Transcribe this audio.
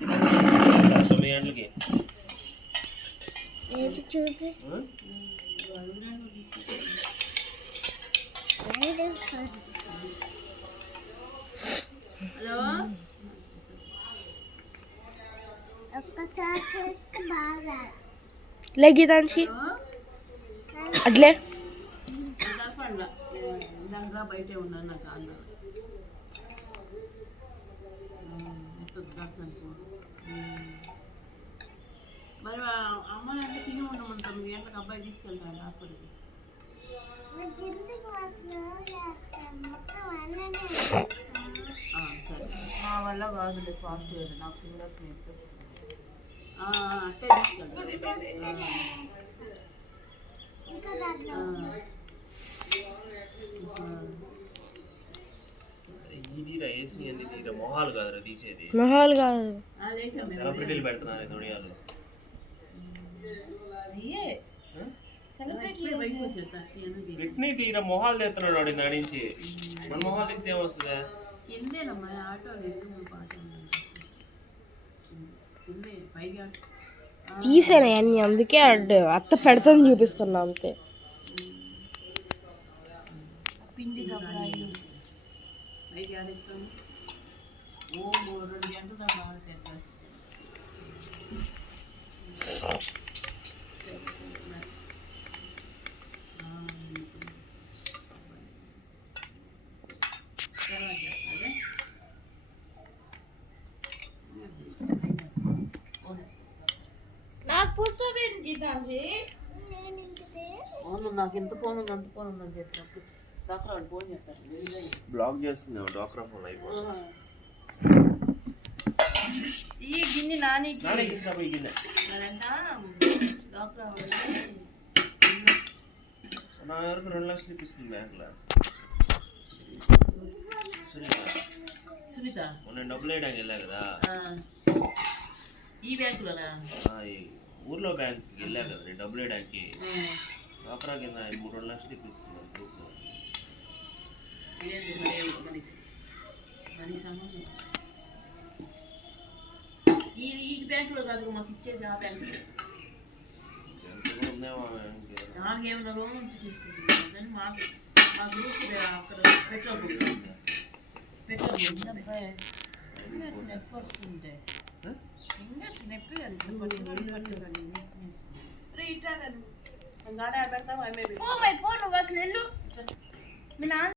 9 గంటలకి చూపి హలో లేగిదాంచి అట్లే దాంట్లో బయటే ఉన్నాను నాకు అన్నారు మరి అమ్మాయి అంటే తిని ఉండమని 9 గంటలకు అబ్బాయి తీసుకెళ్తాను హాస్పిటల్కి. సరే మా వల్ల కాదు ఫాస్ట్ నాకు ఫింగర్స్ అంటే తీసుకెళ్తాను. ఇది ఏసీ ఎందుకు ఇక మొహాలు కాదురా తీసేది, మొహాలు కాదు సెలబ్రిటీలు పెడుతున్నారు తొడియాలు. పెట్టిన తీరా మొహాలు తెస్తున్నాడు వాడి నడించి, మన మొహాలు తెస్తే ఏమొస్తుందా? కిందేనమ్మా ఆటో 2-3 పాటలు కిందే పైగా తీసాను అన్ని, అందుకే అత్త పెడతాను చూపిస్తున్నా అంతే. పిండి పైకి ఆడేస్తాను. 2 గంటలు దాకా ఆడతాను. నాకు పుస్తకం నాకు ఎంత ఫోన్ ఉంది అంత ఫోన్ ఉందని చెప్పినప్పుడు డాక్టర్ వాడు ఫోన్ చేస్తాను. బ్లాక్ చేస్తున్నావు డాక్టర్ ఫోన్ అయిపోయి ఈ గిన్నె నానికి మరంట డాక్టర్ వాడు నా వరకు 2 లక్షలు ఇప్పిస్తుంది బ్యాంకులో. సునీత నేను డబ్బులు వేయడానికి వెళ్ళా కదా, ఈ బ్యాంకులోనా? ఊర్లో బ్యాంక్కి వెళ్ళా కదా నేను డబ్బులు వేయడానికి. డాక్టరా కింద 3-2 లక్షలు ఇప్పిస్తున్నాను గ్రూప్లో. ఈ బ్యాంకులో కాదు మాకు ఇచ్చేది, ఆ బ్యాంకులో నాకేమన్నా లోన్ ఉంటే తీసుకుంటున్నాను కానీ మాకు మా గ్రూప్ అక్కడ పెట్రోల్ వస్తుంటే నొప్పి అది పెడతాము. నువ్వు అసలు